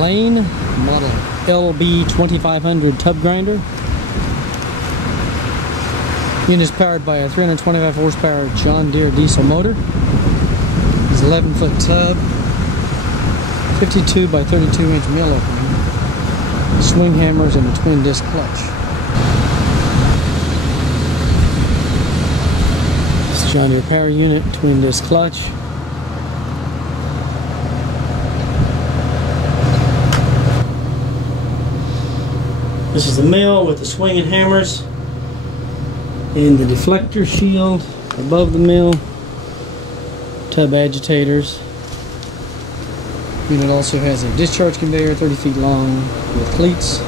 Lane model LB-2500 tub grinder. Unit is powered by a 325 horsepower John Deere diesel motor. It's an 11-foot tub, 52 by 32 inch mill opening, swing hammers, and a twin disc clutch. This John Deere power unit, twin disc clutch. This is the mill with the swinging hammers and the deflector shield above the mill, tub agitators. Unit also has a discharge conveyor 30 feet long with cleats.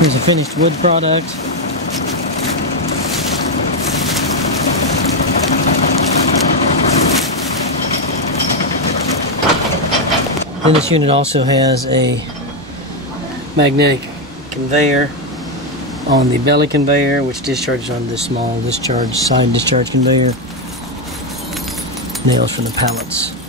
Here's a finished wood product. Then this unit also has a magnetic conveyor on the belly conveyor, which discharges on this small discharge, side discharge conveyor. Nails from the pallets.